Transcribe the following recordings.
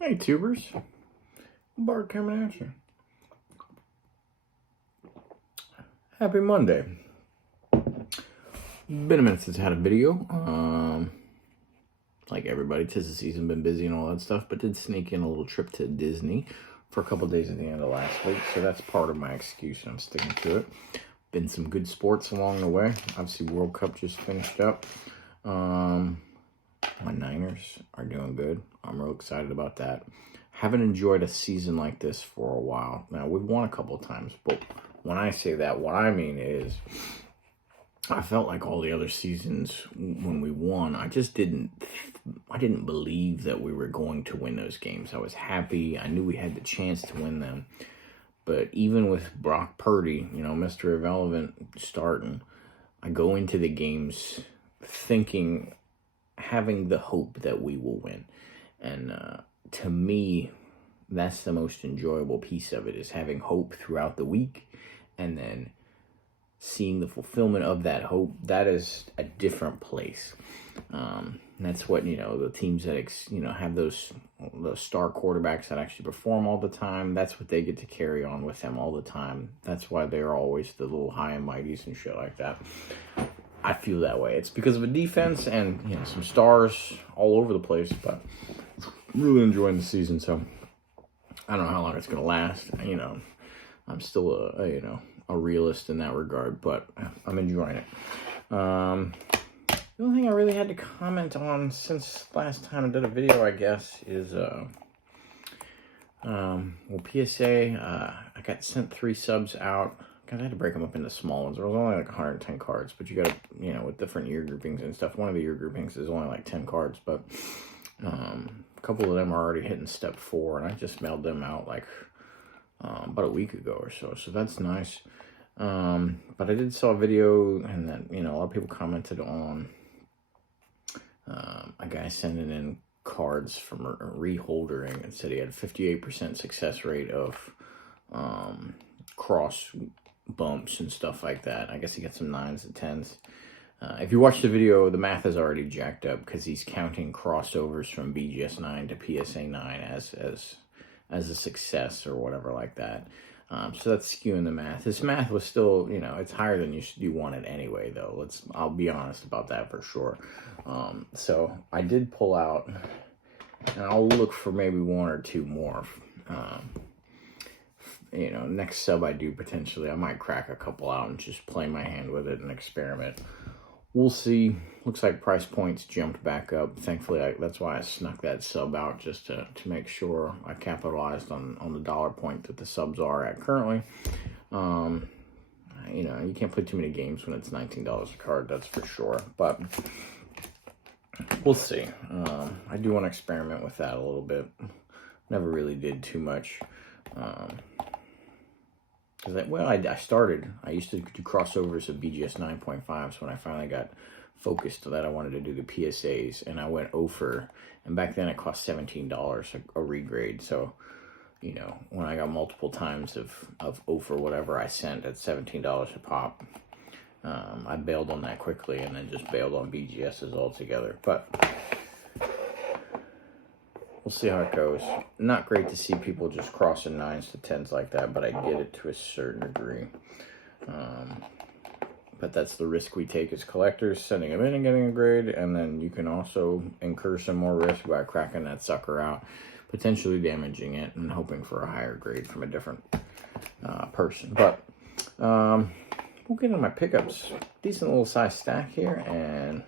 Hey tubers, Bart coming at you. Happy Monday. Been a minute since I had a video. Like everybody, 'tis the season, been busy and all that stuff, but did sneak in a little trip to Disney for a couple days at the end of last week, so that's part of my excuse and I'm sticking to it. Been some good sports along the way. Obviously, World Cup just finished up. My Niners are doing good. I'm real excited about that. Haven't enjoyed a season like this for a while. Now, we've won a couple of times, but when I say that, what I mean is I felt like all the other seasons when we won, I didn't believe that we were going to win those games. I was happy. I knew we had the chance to win them. But even with Brock Purdy, Mr. Irrelevant starting, I go into the games thinking, having the hope that we will win. And to me, that's the most enjoyable piece of it, is having hope throughout the week and then seeing the fulfillment of that hope. That is a different place. That's what, the teams that, have those star quarterbacks that actually perform all the time, that's what they get to carry on with them all the time. That's why they're always the little high and mighties and shit like that. I feel that way. It's because of a defense and, some stars all over the place, but really enjoying the season. So I don't know how long it's going to last. I'm still a realist in that regard, but I'm enjoying it. The only thing I really had to comment on since last time I did a video, I guess, is PSA. I got sent 3 subs out. I had to break them up into small ones. There was only like 110 cards, but you got to, with different year groupings and stuff. One of the year groupings is only like 10 cards, but a couple of them are already hitting step 4, and I just mailed them out like about a week ago or so. So that's nice. But I did saw a video, and then, a lot of people commented on a guy sending in cards from reholdering and said he had a 58% success rate of cross bumps and stuff like that. I guess he got some 9s and 10s. If you watch the video, the math is already jacked up because he's counting crossovers from BGS 9 to PSA 9 as a success or whatever like that. So that's skewing the math. His math was still, it's higher than you want it anyway, though. I'll be honest about that for sure. So I did pull out, and I'll look for maybe 1 or 2 more. Next sub I do potentially, I might crack a couple out and just play my hand with it and experiment. We'll see. Looks like price points jumped back up. Thankfully, that's why I snuck that sub out, just to make sure I capitalized on the dollar point that the subs are at currently. You can't play too many games when it's $19 a card, that's for sure. But we'll see. I do want to experiment with that a little bit. Never really did too much. I used to do crossovers of BGS 9.5, so when I finally got focused to that, I wanted to do the PSAs, and I went over, and back then it cost $17 a regrade, so, when I got multiple times of over whatever I sent at $17 a pop, I bailed on that quickly, and then just bailed on BGSs altogether, but we'll see how it goes. Not great to see people just crossing 9s to 10s like that, but I get it to a certain degree. But that's the risk we take as collectors, sending them in and getting a grade, and then you can also incur some more risk by cracking that sucker out, potentially damaging it, and hoping for a higher grade from a different person. But we'll get into my pickups. Decent little size stack here, and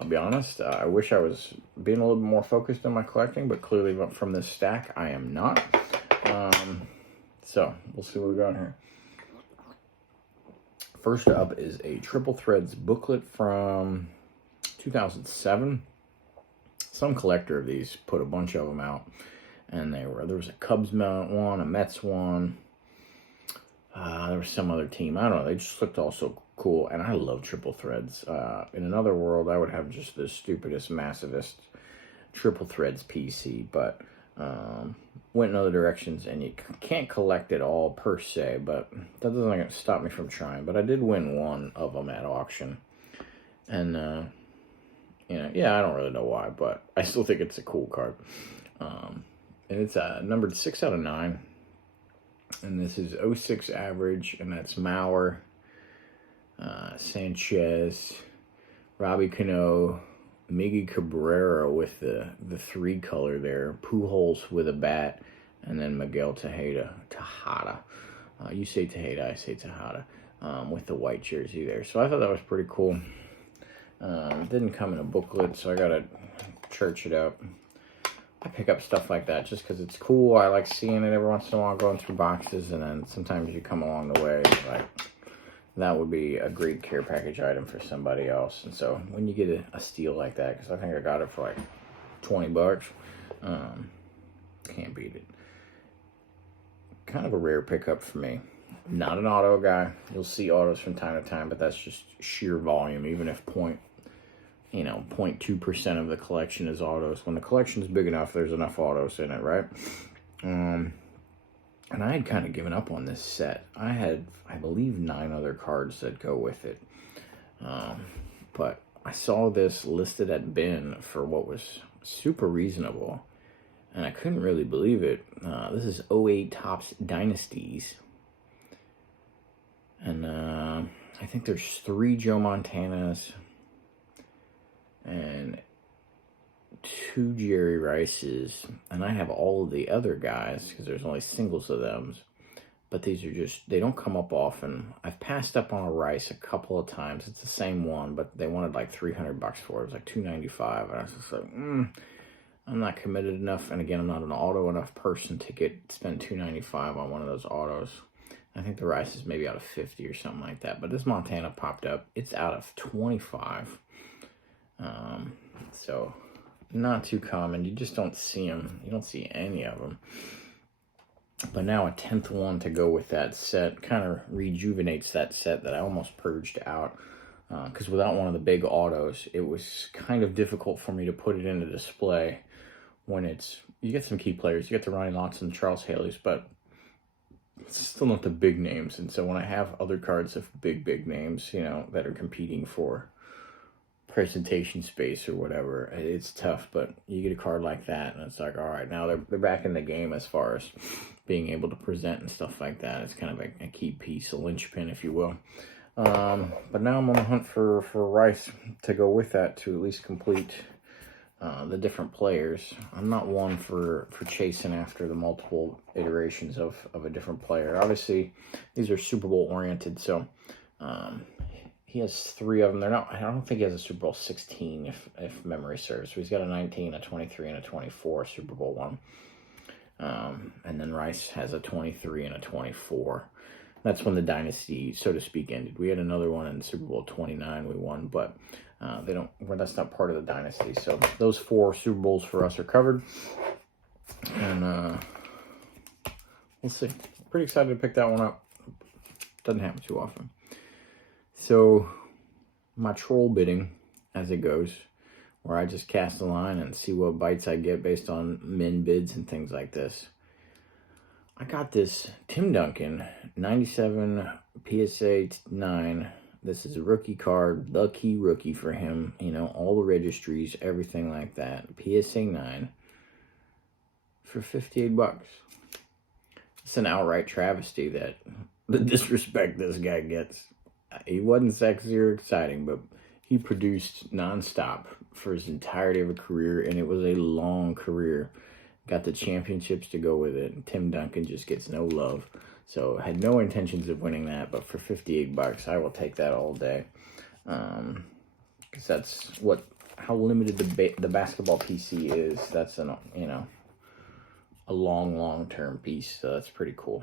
I'll be honest, I wish I was being a little bit more focused on my collecting, but clearly from this stack, I am not. So, we'll see what we got here. First up is a Triple Threads booklet from 2007. Some collector of these put a bunch of them out, and there was a Cubs one, a Mets one. There was some other team. I don't know. They just looked all so cool, and I love Triple Threads. In another world, I would have just the stupidest, massivest Triple Threads PC, but went in other directions, and you can't collect it all per se, but that doesn't stop me from trying. But I did win one of them at auction, and I don't really know why, but I still think it's a cool card. And it's numbered 6 out of 9. And this is 06 average, and that's Mauer, Sanchez, Robbie Cano, Miggy Cabrera with the 3 color there, Pujols with a bat, and then Miguel Tejada. You say Tejada, I say Tejada, with the white jersey there. So I thought that was pretty cool. It didn't come in a booklet, so I gotta church it up. I pick up stuff like that just because it's cool. I like seeing it every once in a while, going through boxes, and then sometimes you come along the way, like, that would be a great care package item for somebody else. And so when you get a steal like that, because I think I got it for like 20 bucks, can't beat it. Kind of a rare pickup for me. Not an auto guy. You'll see autos from time to time, but that's just sheer volume. Even if 0.2% of the collection is autos. When the collection is big enough, there's enough autos in it, right? And I had kind of given up on this set. I had, I believe, 9 other cards that go with it. But I saw this listed at bin for what was super reasonable, and I couldn't really believe it. This is 08 Topps Dynasties. And I think there's 3 Joe Montanas and 2 Jerry Rices, and I have all of the other guys because there's only singles of them. But these are just, they don't come up often. I've passed up on a Rice a couple of times. It's the same one, but they wanted like $300 for it. It was like $295, and I was just like, I'm not committed enough. And again, I'm not an auto enough person to spend $295 on one of those autos. I think the Rice is maybe out of 50 or something like that. But this Montana popped up. It's out of 25. So not too common. You just don't see them. You don't see any of them. But now a 10th one to go with that set kind of rejuvenates that set that I almost purged out. Because without one of the big autos, it was kind of difficult for me to put it into display when you get some key players. You get the Ronnie Lots and Charles Haley's, but it's still not the big names. And so when I have other cards of big names, that are competing for presentation space or whatever, it's tough. But you get a card like that, and it's like, all right, now they're back in the game as far as being able to present and stuff like that. It's kind of a key piece, a linchpin, if you will. But now I'm on the hunt for Rice to go with that, to at least complete the different players. I'm not one for chasing after the multiple iterations of a different player. Obviously, these are Super Bowl oriented, so he has 3 of them. I don't think he has a Super Bowl 16 if memory serves. So he's got a 19, a 23, and a 24 Super Bowl one. And then Rice has a 23 and a 24. That's when the dynasty, so to speak, ended. We had another one in Super Bowl 29 we won, but that's not part of the dynasty. So those 4 Super Bowls for us are covered. And we'll see. Pretty excited to pick that one up. Doesn't happen too often. So my troll bidding, as it goes, where I just cast a line and see what bites I get based on min bids and things like this. I got this Tim Duncan 97 PSA 9. This is a rookie card, the key rookie for him. All the registries, everything like that. PSA 9 for $58. It's an outright travesty that the disrespect this guy gets. He wasn't sexy or exciting, but he produced nonstop for his entirety of a career, and it was a long career. Got the championships to go with it, and Tim Duncan just gets no love. So I had no intentions of winning that, but for $58, I will take that all day. Because that's how limited the basketball PC is. That's a long-term piece, so that's pretty cool.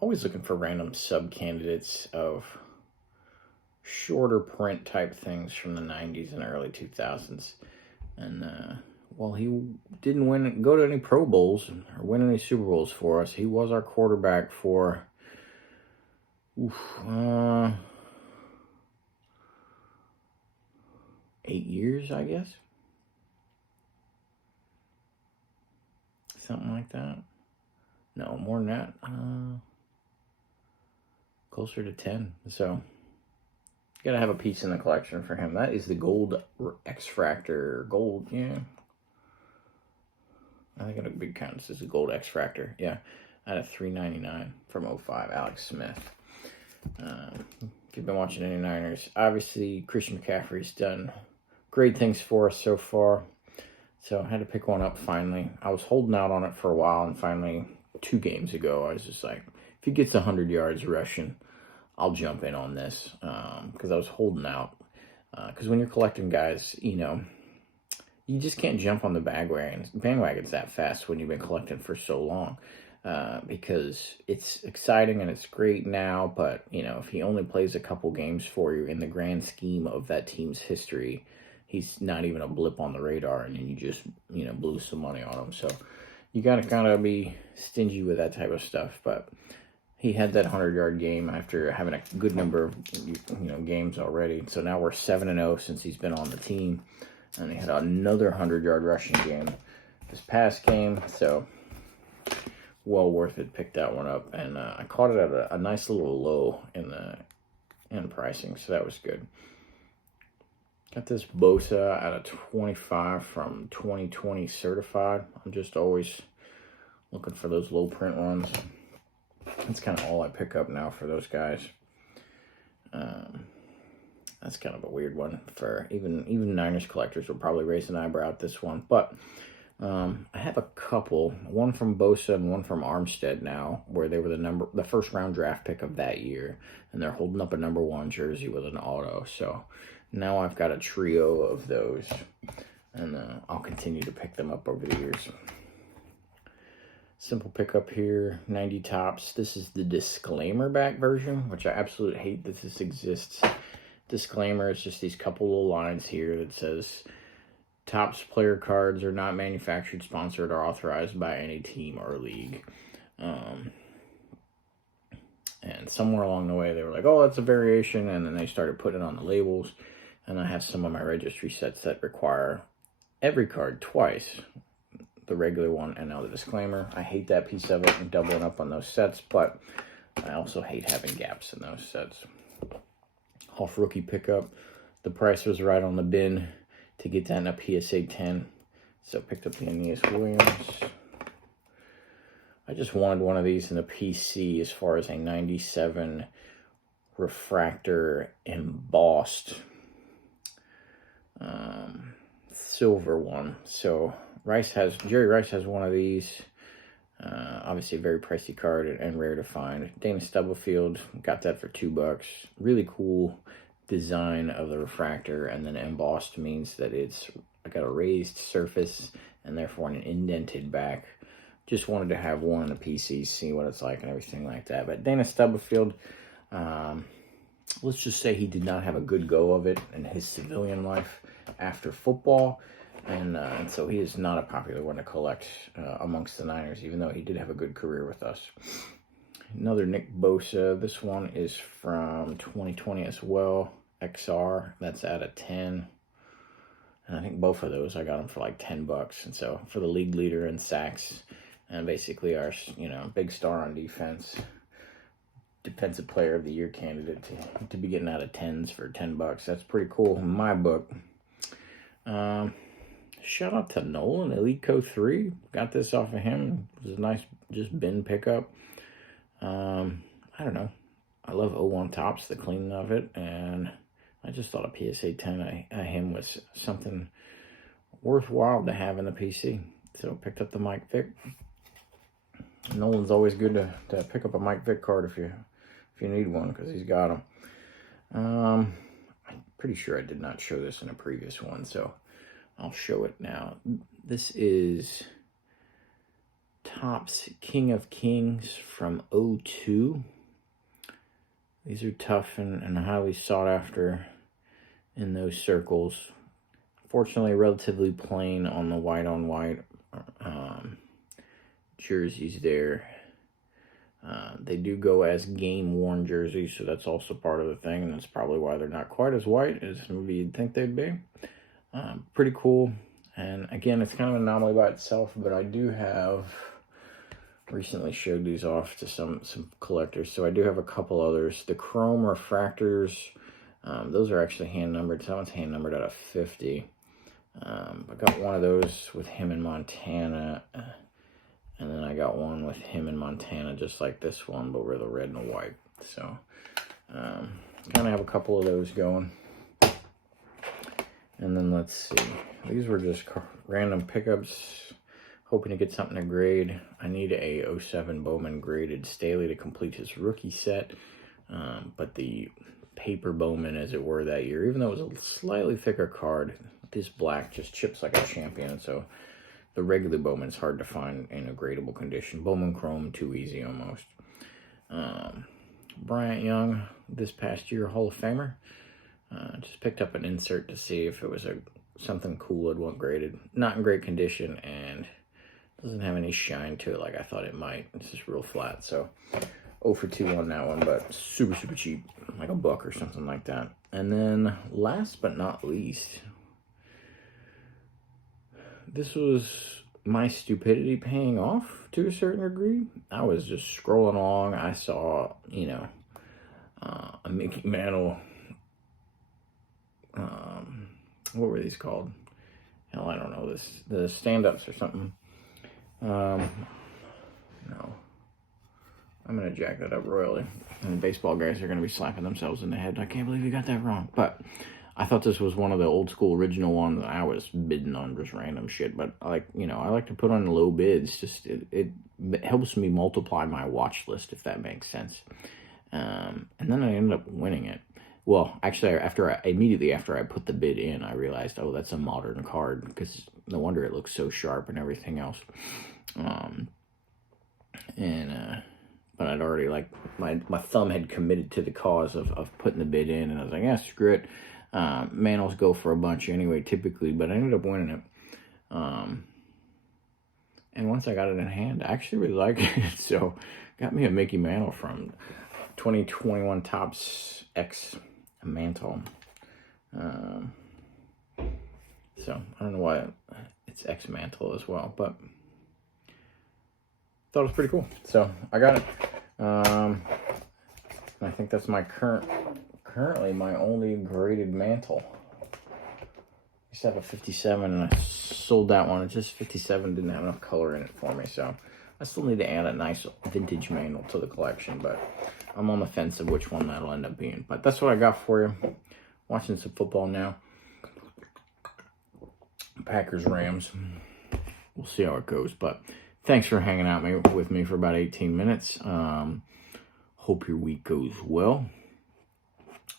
Always looking for random sub-candidates of shorter print type things from the 90s and early 2000s. And while he didn't go to any Pro Bowls or win any Super Bowls for us, he was our quarterback for 8 years, I guess. Something like that. No, more than that. Closer to 10. So, gotta have a piece in the collection for him. That is the gold X-Fractor. Gold, yeah. I think it'll be counted as a gold X Fractor. Yeah, out of $3.99 from '05, Alex Smith. If you've been watching any Niners, obviously Christian McCaffrey's done great things for us so far. So I had to pick one up finally. I was holding out on it for a while, and finally 2 games ago, I was just like, if he gets 100 yards rushing, I'll jump in on this, because I was holding out. Because when you're collecting guys, you know, you just can't jump on the bandwagons that fast when you've been collecting for so long, because it's exciting and it's great now, but, you know, if he only plays a couple games for you in the grand scheme of that team's history, he's not even a blip on the radar, and then you just, you know, blew some money on him. So you got to kind of be stingy with that type of stuff, but he had that 100-yard game after having a good number of, you know, games already. So now we're 7-0 since he's been on the team. And he had another 100-yard rushing game this past game. So well worth it. Picked that one up. And I caught it at a nice little low in pricing. So that was good. Got this Bosa out of 25 from 2020 certified. I'm just always looking for those low print runs. That's kind of all I pick up now for those guys. That's kind of a weird one for even Niners collectors will probably raise an eyebrow at this one. But I have a couple, one from Bosa and one from Armstead now, where they were the first round draft pick of that year, and they're holding up a number 1 jersey with an auto. So now I've got a trio of those, and I'll continue to pick them up over the years. Simple pickup here, 90 tops. This is the disclaimer back version, which I absolutely hate that this exists. Disclaimer is just these couple little lines here that says, Topps player cards are not manufactured, sponsored, or authorized by any team or league. And somewhere along the way, they were like, oh, that's a variation, and then they started putting it on the labels. And I have some of my registry sets that require every card twice. The regular one and now the disclaimer. I hate that piece of it and doubling up on those sets, but I also hate having gaps in those sets. Off rookie pickup. The price was right on the bin to get that in a PSA 10. So picked up the Aeneas Williams. I just wanted one of these in the PC as far as a 97 refractor embossed silver one. So Jerry Rice has one of these. Obviously a very pricey card and rare to find. Dana Stubblefield, got that for $2. Really cool design of the refractor, and then embossed means that it's got a raised surface and therefore an indented back. Just wanted to have one in the PC, see what it's like and everything like that. But Dana Stubblefield, let's just say he did not have a good go of it in his civilian life after football. And so he is not a popular one to collect amongst the Niners, even though he did have a good career with us. Another Nick Bosa. This one is from 2020 as well. XR. That's out of 10. And I think both of those, I got them for like $10. And so for the league leader in sacks, and basically our, you know, big star on defense, defensive player of the year candidate to be getting out of 10s for $10. That's pretty cool in my book. Shout out to Nolan, Elite Co 3. Got this off of him. It was a nice, just bin pickup. I don't know. I love 01 Topps, the cleaning of it. And I just thought a PSA 10 of him was something worthwhile to have in the PC. So picked up the Mike Vick. Nolan's always good to pick up a Mike Vick card if you need one, because he's got them. I'm pretty sure I did not show this in a previous one, so I'll show it now. This is Topps King of Kings from '02. These are tough and highly sought after in those circles. Fortunately, relatively plain on the white on white jerseys there. They do go as game-worn jerseys, so that's also part of the thing, and that's probably why they're not quite as white as maybe you'd think they'd be. Pretty cool, and again, it's kind of an anomaly by itself, but I do have recently showed these off to some collectors, so I do have a couple others. The chrome refractors, those are actually hand-numbered. That one's hand-numbered out of 50. I got one of those with him in Montana, and then I got one with him in Montana, just like this one, but with a red and a white. So, kind of have a couple of those going. And then let's see. These were just random pickups, hoping to get something to grade. I need a 07 Bowman graded Staley to complete his rookie set. But the paper Bowman, as it were, that year, even though it was a slightly thicker card, this black just chips like a champion. So the regular Bowman is hard to find in a gradable condition. Bowman Chrome, too easy almost. Bryant Young, this past year, Hall of Famer. Just picked up an insert to see if it was something cool I'd want graded. Not in great condition, and doesn't have any shine to it like I thought it might. It's just real flat, so 0 for 2 on that one, but super, super cheap, like $1 or something like that. And then last but not least, this was my stupidity paying off to a certain degree. I was just scrolling along. I saw, a Mickey Mantle. What were these called? Hell, I don't know. The stand-ups or something. No. I'm going to jack that up royally. And the baseball guys are going to be slapping themselves in the head. I can't believe you got that wrong. But I thought this was one of the old school original ones. I was bidding on just random shit. But I like to put on low bids. Just it helps me multiply my watch list, if that makes sense. And then I ended up winning it. Well, actually, immediately after I put the bid in, I realized, oh, that's a modern card, because no wonder it looks so sharp and everything else. But I'd already, my thumb had committed to the cause of putting the bid in, and I was like, yeah, screw it. Mantles go for a bunch anyway, typically, but I ended up winning it. And once I got it in hand, I actually really liked it. So, got me a Mickey Mantle from 2021 Topps X Mantle. So, I don't know why it's X Mantle as well, but thought it was pretty cool. So, I got it. And I think that's my currently my only graded mantle. I used to have a 57 and I sold that one. It's just 57 didn't have enough color in it for me, so I still need to add a nice vintage mantle to the collection, but I'm on the fence of which one that'll end up being. But that's what I got for you. Watching some football now. Packers, Rams. We'll see how it goes, but thanks for hanging out with me for about 18 minutes. Hope your week goes well.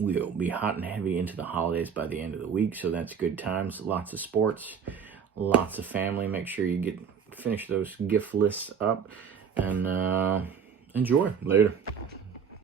We'll be hot and heavy into the holidays by the end of the week, so that's good times. Lots of sports, lots of family. Make sure you finish those gift lists up, and enjoy. Later.